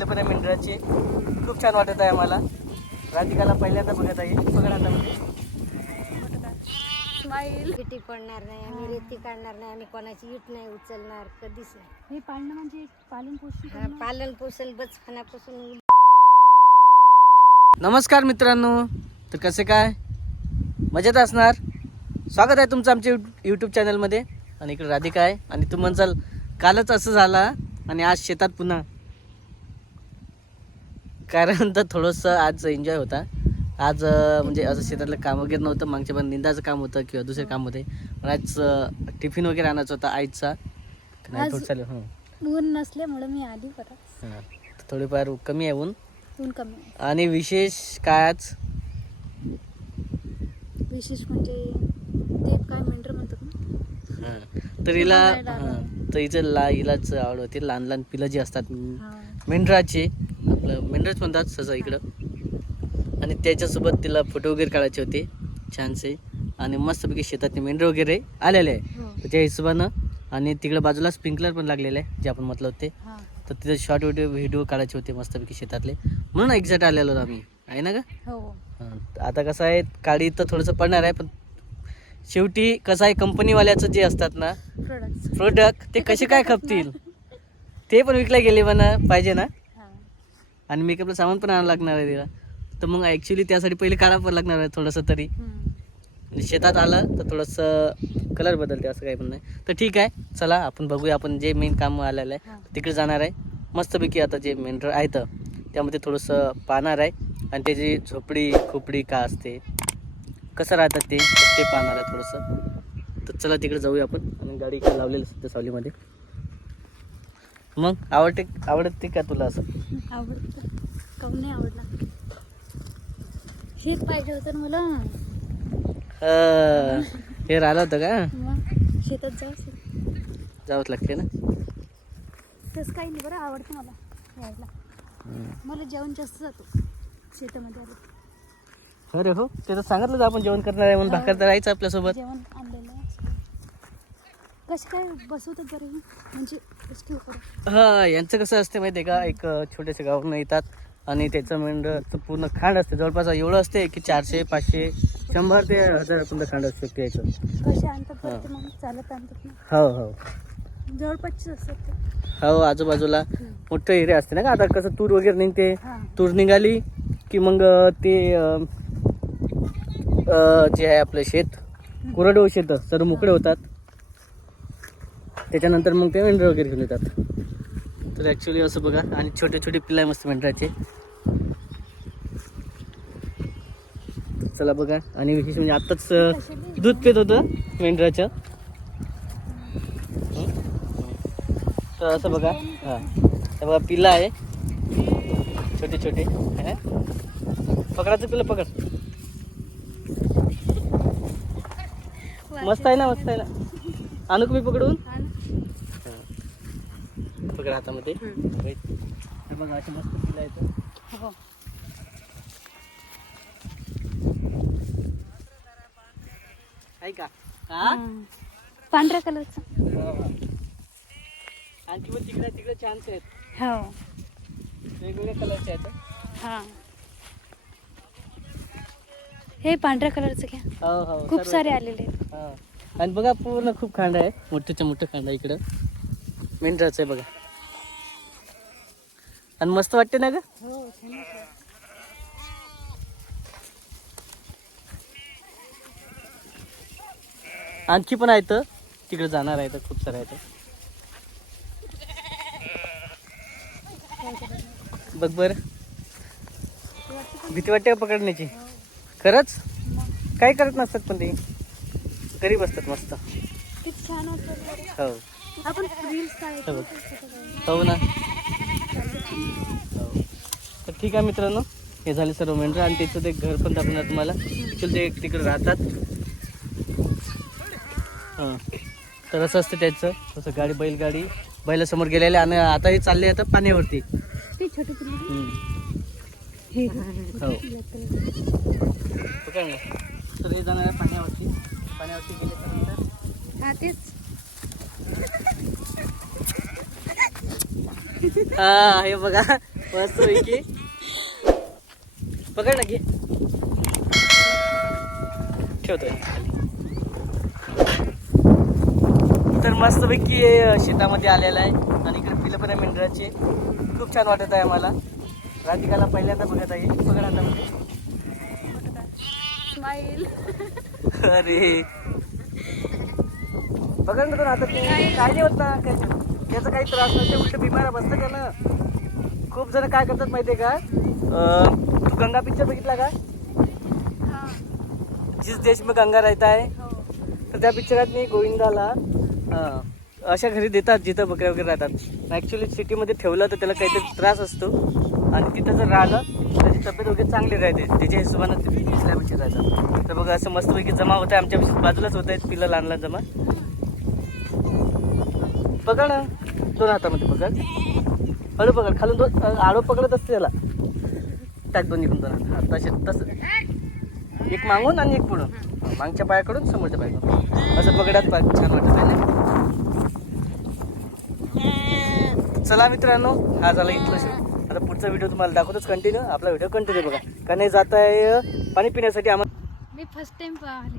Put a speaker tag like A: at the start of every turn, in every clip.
A: पिल्लं पण आहे मेंढराची खूप छान वाटत आहे आम्हाला. राधिकाला पहिल्यांदा बघत आहे. बघा
B: स्माईल
C: किती पडणार नाही आम्ही रेती काढणार नाही आम्ही कोणाची इट नाही उचलणार कधीच नाही.
B: हे पाळणं म्हणजे पालन पोषण
C: हा, पालन पोषण बचपनापासून
A: नमस्कार मित्रांनो. तर कसे काय? मजेत असणार? स्वागत आहे तुमचं आमच्या यूट्यूब चॅनलमध्ये आणि इकडे राधिका आहे. आणि तू म्हणसाल कालच असं झाला आणि आज शेतात पुन्हा कारण तर थोडंसं आज एन्जॉय होता. आज म्हणजे असं शेतातलं काम वगैरे नव्हतं मागच्या पण निंदाचं काम होतं किंवा दुसरे काम होते. पण आज टिफिन वगैरे आणायचा होता आईचा. नाही
B: आज-
A: थोडं चालेल हो.
B: ऊन नसल्यामुळे मी आली परत.
A: हां थोडीफार कमी आहे ऊन.
B: ऊन कमी आहे.
A: आणि विशेष काय आज?
B: विशेष म्हणजे ते काय मेंढर म्हणतात ना?
A: हां. तर हिला. हां, तर हिचं ला हिलाच आवड होती. लहान लहान पिलं जी असतात
B: हा.
A: मेंढराचे. आपलं मेंढरच म्हणतात सहसा इकडं. आणि त्याच्यासोबत तिला फोटो वगैरे काढायचे होते छानसे. आणि मस्तपैकी शेतातले मेंढर वगैरे आलेले आहे.
B: हो.
A: त्या हिशोबानं आणि तिकडे बाजूला स्प्रिंकलर पण लागलेले आहे जे आपण म्हटलं होते. तर तिथे शॉर्ट व्हिडिओ व्हिडिओ काढायचे होते मस्तपैकी शेतातले. म्हणून एक्झॅक्ट आलेलो आम्ही. आहे ना का
B: हो.
A: आता कसं आहे काळी तर थोडंसं पडणार आहे पण शेवटी कसं आहे कंपनीवाल्याचं जे असतात ना
B: प्रोडक्ट
A: ते कसे काय खपतील? ते पण विकले गेले म्हणा पाहिजे ना? आणि मेकअपला सामान पण आणावं लागणार आहे तिला. तर मग ॲक्च्युली त्यासाठी पहिले काढावं पण लागणार आहे थोडंसं तरी. शेतात आलं तर थोडंसं कलर बदलते असं काही पण नाही. तर ठीक आहे चला आपण बघूया आपण जे मेन काम आलेलं आहे. तिकडे जाणार आहे. मस्तपैकी आता जे मेंढर आहेत त्यामध्ये थोडंसं पाहणार आहे. आणि त्याची झोपडी खोपडी का असते कसं राहतात ते ते पाहणार आहे थोडंसं. तर चला तिकडे जाऊया आपण. आणि गाडी लावलेली सध्या सावलीमध्ये. मग? आवडते आवडते का तुला असं?
B: आवडतं. काऊन नाही आवडला हेच पाहिजे होतं ना मला.
A: अं, हे राहिलं होतं का?
B: मग शेतात जाऊ
A: जावंच लागते ना?
B: तसं काही नाही बरं आवडतं मला यायला मला जेवण जास्त जातो शेतामध्ये आलं.
A: अरे हो ते तर सांगितलं होतं आपण जेवण करणार आहे म्हणून भाकर तर राहायचं आपल्यासोबत.
B: जेवण आणलेलं आहे. कसं काय बसवतात बरं हे? म्हणजे
A: हा यांचं कसं असते माहिती आहे का? एक अं, छोट्याशा गावातून येतात आणि त्याचं मेंढचं पूर्ण खांड असते. जवळपास एवढं असते की चारशे पाचशे शंभर ते हजारपर्यंत खांड असू शकते याचं.
B: कसे आणतात बरं ते मग? चालत आणतात ना?
A: हो हो.
B: जवळपासचेच असतात ते.
A: हो आजूबाजूला मोठं एरिया असते ना का? आता कसं तूर वगैरे निघते.
B: हां.
A: तूर निघाली की मग अं, ते अं, अं, जे आहे आपलं शेत कोरडं शेत सर्व मोकळे होतात. त्याच्यानंतर मग ते मेंढर वगैरे घेऊन येतात. तर ॲक्च्युली असं बघा आणि छोटे छोटे पिल्ला आहे मस्त मेंढराचे. चला बघा आणि विशेष म्हणजे आत्ताच दूध पित होतं मेंढराचं. तर असं बघा हां. बघा पिल्ला आहे छोटे छोटे पकडाचं पकडायचं पिल्लं पकड. मस्त आहे ना मस्त आहे ना. आणू मी पकडून? पकड हातामध्ये. हे बघा मस्त
B: पांढऱ्या कलरचा.
A: आणखी पण तिकडे तिकडे चान्स आहेत.
B: हो.
A: वेगवेगळ्या कलरचे आहेत.
B: हां. हे पांढऱ्या कलरचं घ्या.
A: हो हो.
B: खूप. सारे आलेले आहेत.
A: आणि बघा पूर्ण खूप खांड आहे. मोठ्याच्या मोठं खांड आहे इकडं. मेंढराचं आहे बघा. आणि मस्त वाटते ना ग?
B: हो
A: आणखी पण आहेत तिकडे जाणार आहेत खूप सारे आहेत बघ बर. भीती वाटते का पकडण्याची? खरंच? काय करत नसतात पण ते. घरी बसतात मस्त. हो. हो. हो ना. तर ठीक आहे मित्रांनो हे झाले सर्व मेंढर आणि त्याचं ते घर पण दाखवणार तुम्हाला. ॲक्च्युली ते तिकडे राहतात. हां. तर असं असतं त्याचं. तसं गाडी बैलगाडी. बैलासमोर गेलेले आणि आता हे चालले आता पाण्यावरती.
B: हे
A: ना. तर हे जाणार पाण्यावरती. पाण्यावरती गेल्यानंतर
B: हा तेच.
A: हा हे बघा मस्त पैकी. पकड ना घे. ठेवतोय. तर मस्तपैकी शेतामध्ये आलेला आहे. आणि इकडे पिलं पण आहे मेंढराची खूप छान वाटत आहे आम्हाला. राधिकाला पहिल्यांदा बघत आहे. पकड हातामध्ये
B: स्माईल
A: अरे. पकड ना आता काय नाही होत ना काय त्याचा काही त्रास नाही ते उलट बिमार बसतं त्यानं खूप जण काय करतात माहितीये का? अं, तू गंगा पिक्चर बघितला का?
B: हा.
A: जिस देश में गंगा रहता है
B: हो.
A: तर त्या पिक्चरात मी गोविंदाला अशा घरी देतात जिथं बकऱ्या वगैरे राहतात. ॲक्च्युली सिटीमध्ये ठेवलं तर त्याला काहीतरी त्रास असतो. आणि तिथं जर राहिलं त्याची तब्येत वगैरे चांगली राहते. त्याच्या हिशोबानं ते दुसऱ्या पिक्चर राहतात. तर बघा असं मस्तपैकी जमा होत आहे आमच्या बाजूलाच होत आहेत पिल्लं लहान लहान जमा. पकड. ना दोन हातामध्ये पकड. हळू पकड. खालून दोन आडो पकडत असते त्याला. टाक दोन इकडून दोन हात. तसे तसं. एक मागून आणि एक पुढून मागच्या पायाकडून समोरच्या पायाकडून. असं पकडत पाय. छान वाटत आहे ना? चला मित्रांनो हा झाला इथलं शूट आता पुढचा व्हिडिओ तुम्हाला दाखवतोच कंटिन्यू आपला व्हिडिओ कंटिन्यू बघा. का नाही जात आहे पाणी पिण्यासाठी आम्हाला
B: मी फर्स्ट टाइम पाहिले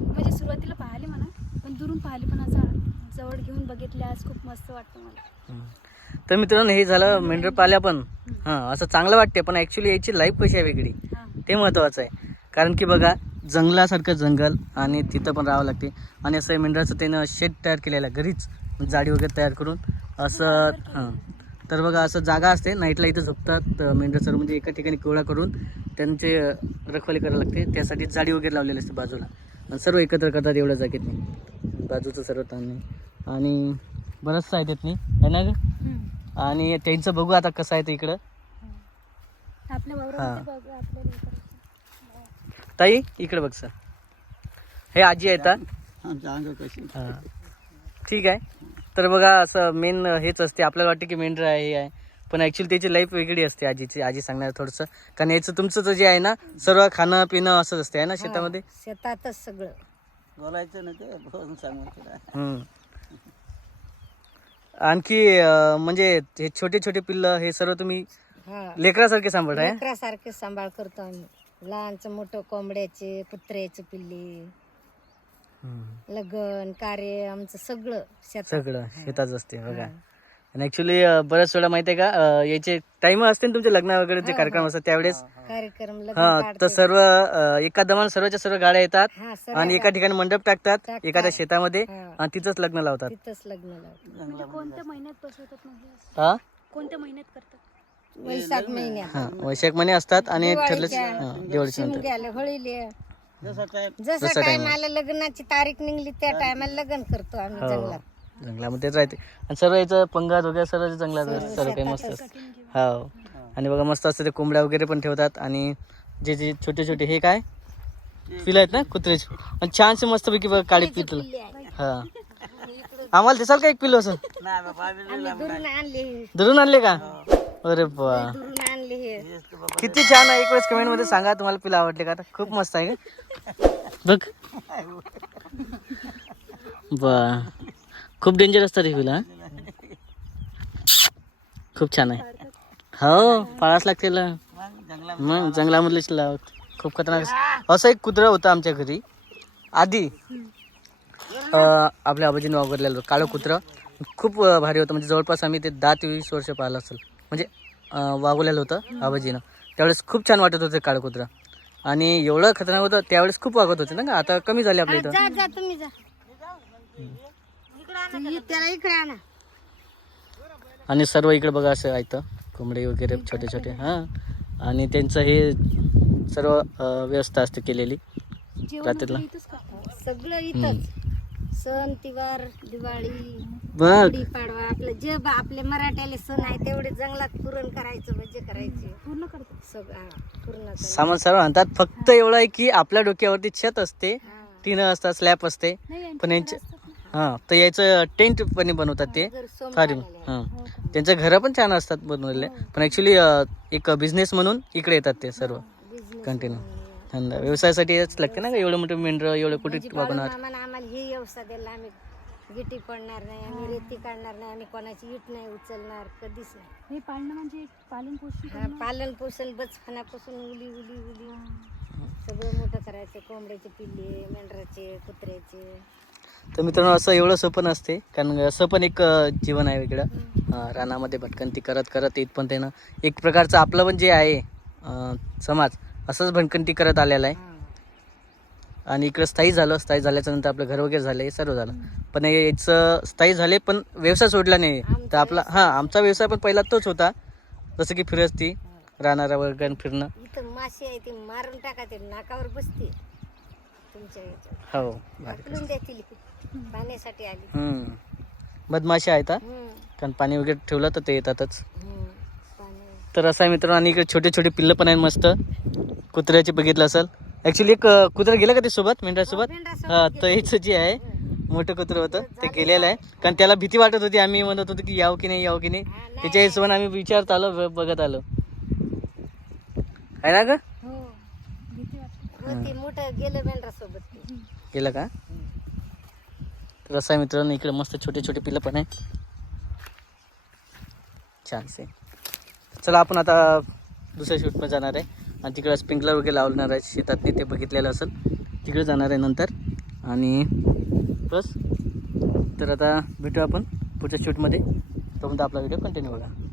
B: म्हणजे सुरुवातीला पाहिले म्हणा पण दुरून पाहिले पण असं जवळ घेऊन बघितले आज खूप मस्त वाटतं मला.
A: तर मित्रांनो हे झालं मेंढर पाल्या पण. हां असं चांगलं वाटते पण ॲक्च्युली याची लाईफ कशी आहे वेगळी? ते महत्त्वाचं आहे. कारण की बघा जंगलासारखं जंगल आणि तिथं पण राहावं लागते. आणि असं मेंढराचं त्यानं शेड तयार केलेलं आहे घरीच. जाडी वगैरे तयार करून. असं हां. तर बघा असं जागा असते नाईटला इथं झोपतात मेंढरं सर्व म्हणजे एका ठिकाणी कोळा करून त्यांचे रखवाली करायला लागते. त्यासाठी जाडी वगैरे लावलेली असते बाजूला. आणि सर्व एकत्र करतात एवढ्या जागेत नाही बाजूचं सर्व ताण आणि बरंचसं आहे त्यात नाही आहे ना ग?
B: हम्म.
A: आणि त्यांचं बघू आता कसं आहे ते इकडं.
B: आपल्या वावरामध्ये बघ हे.
A: ताई इकडे बघ सर. हे आजी आहेत हा.
D: आमच्या अंग कशी?
A: हा. ठीक आहे. तर बघा असं मेन हेच असते. आपल्याला वाटतं की मेंढर आहे हे आहे. पण ॲक्च्युली त्याची लाईफ वेगळी असते आजीची आजी सांगणार थोडंसं. कारण याचं तुमचं तर जे आहे ना सर्व खाणं पिणं असंच असते आहे ना शेतामध्ये?
C: हा, शेतातच सगळं.
D: बोलायचं ना ते बोलून सांगून तुला
A: हम्म. आणखी अं, म्हणजे हे छोटे छोटे पिल्लं हे सर्व तुम्ही
C: हा.
A: लेकरासारखे सांभाळ आहे
C: लेकरासारखे सांभाळ करतो आम्ही. लहानचं मोठं कोंबड्याचे कुत्र्याचे पिल्ले. लगन कार्य आमचं सगळं शेतात.
A: सगळं शेताच असते बघा. आणि ऍक्च्युली बऱ्याच वेळा माहिती आहे का अं, याचे टाइम असते ना तुमचे लग्न वगैरे जे कार्यक्रम असतात त्यावेळेस.
C: कार्यक्रम लग्न
A: हा तर
C: काढतो.
A: सर्व अं, एका दमान सर्वच्या सर्व गाड्या येतात
C: हा सर्व
A: आणि एका ठिकाणी मंडप टाकतात
C: टाकतात.
A: एखाद्या शेतामध्ये
C: हा.
A: आणि तिथंच लग्न लावतात.
C: तिथंच लग्न लावतो
B: म्हणजे कोणत्या महिन्यात बसवतात म्हणजे
A: हा?
B: कोणत्या महिन्यात करतात?
C: वैशाख महिन्यात.
A: हा वैशाख महिने असतात आणि ठरलं
C: दिवाळीच्या-
A: हा, दिवाळीच्या नंतर.
C: शिमग्याला होळीले.
D: जसं
C: जसं
A: जसं
C: टाइम आला लग्नाची तारीख निघली त्या टायमाला लग्न करतो आम्ही
A: हो.
C: जंगलात.
A: जंगलामध्येच राहते. आणि सर्व याचं पंगात वगैरे सर्व जंगलात असतं, सर्व काही मस्त असतं. हो. आणि बघा मस्त असतं ते कोंबड्या वगैरे पण ठेवतात. आणि जे जे छोटे छोटे हे काय? पिलं आहेत ना कुत्रेचे आणि छानसे मस्तपैकी बघा काळी पितलं. हा. आम्हाला दिसाल का एक पिल्लो असं? धरून आणले का? अरे बा
C: हे.
A: किती छान आहे. एक वेळेस कमेंटमध्ये सांगा तुम्हाला पिलं आवडले का? खूप मस्त आहे का? बघ. बा खूप डेंजर असतात हे? फुलं खूप छान आहे. हो पाळाच लागते
D: मग
A: जंगलामधलेच लाव खूप खतरनाक असं- एक कुत्रा होता आमच्या घरी. आधी आपल्या आबाजीने वापरलेलं काळं कुत्रं. खूप भारी होतं. म्हणजे जवळपास आम्ही ते दहा ते वीस वर्ष पाहिलं असेल. म्हणजे वागवलेलं होतं आबाजीनं. त्यावेळेस खूप छान वाटत होतं काळं कुत्रं. आणि एवढं खतरनाक होतं त्यावेळेस खूप वागत होते ना का आता कमी झाले आपल्या इथं.
C: त्याला इकडे आणा.
A: आणि सर्व इकडे बघा असं ऐकतं कोंबडे वगैरे छोटे छोटे हां. आणि त्यांचं हे सर्व व्यवस्था असते केलेली.
B: जेवण
A: रात्रीला.
C: सगळं इथंच. सण तिवार दिवाळी
A: बघ.
C: पाडवा आपलं जे बा- आपले मराठ्याले सण आहे तेवढे जंगलात पुरण करायचं भजे करायचे.
B: पूर्ण करतात.
C: सगळं पूर्ण.
A: सामान सर्व आणतात. फक्त एवढं आहे की आपल्या डोक्यावरती छत असते. टीनं असतात स्लॅब असते. पण
B: घरं
A: यांचे
B: असतात ना.
A: हां तर याचं टेंट पण बनवतात ते.
C: काढायला.
A: हां.
B: हो?
A: त्यांचं घरं पण छान असतात बनवलेले. पण ॲक्च्युली एक बिझनेस म्हणून इकडे येतात ते सर्व. कंटिन्यू धंदा व्यवसायासाठी लागते ना का एवढं मोठं मेंढरं एवढं कुठे वागवणार
C: आम्हाला हे व्यवसाय दिला आम्ही गिटी पडणार नाही आम्ही रेती काढणार नाही आम्ही कोणाची इट नाही उचलणार कधीच नाही.
B: हे पाळणं म्हणजे पालन पोषण
C: हा. पालन पोषण बचपनापासून उली उली उली.
B: हा.
C: सगळं मोठं करायचं कोंबड्याचे पिल्ले मेंढराचे कुत्र्याचे.
A: तर मित्रांनो असं एवढं सोपं नसते कारण असं पण एक जीवन आहे वेगळं. रानामध्ये भटकंती करत करत येत पण त्यानं एक प्रकारचं आपलं पण जे आहे समाज असंच भटकंती करत आलेला आहे. आणि इकडं स्थायी झालं स्थायी झाल्याच्यानंतर आपलं घर वगैरे झालं हे सर्व झालं. पण याचं स्थायी झाले पण व्यवसाय सोडला नाही. तर आपला हां आमचा व्यवसाय पण पहिला तोच होता. जसं की फिरस्ती राहणारा वगैरे फिरणं.
C: माशी आहे ती मारून टाका ते नाकावर बसते. तुमच्या
A: हो
C: पाण्यासाठी आली.
A: हम्म. मधमाशा आहेत हा
C: हम्म,
A: कारण पाणी वगैरे ठेवलं तर ते येतातच.
C: हम्म. पाणी.
A: तर असं आहे मित्रांनो आणि इकडे छोटे छोटे पिल्लं पण आहेत मस्त. कुत्र्याचे बघितलं असेल. ॲक्च्युली एक अं, कुत्रं गेलं का ते सोबत मेंढरासोबत
C: मेंढरासोबत
A: हा तर
C: गेलं.
A: हेच जे आहे मोठं कुत्रं होतं ते गेलेलं आहे. कारण त्याला भीती वाटत होती आम्ही म्हणत होतो की यावं की नाही यावं की नाही.
C: हा, नाही.
A: त्याच्या हिशोबाने आम्ही विचारत आलो ब- बघत आलो. आहे ना ग?
B: हो.
C: हो ते मोठं गेलं मेंढरासोबत ते
A: गेलं का? तर असं आहे मित्रांनो इकडे मस्त छोटे छोटे पिलं पण आहे. छानसे. चला आपण आता दुसऱ्या शूटमध्ये जाणार आहे. आणि तिकडे स्प्रिंकलर वगैरे लावणार आहे शेतात ते बघितलेलं असेल. तिकडे जाणार आहे नंतर. आणि बस. तर आता भेटू आपण पुढच्या शूटमध्ये तोपर्यंत आपला व्हिडिओ कंटिन्यू बघा.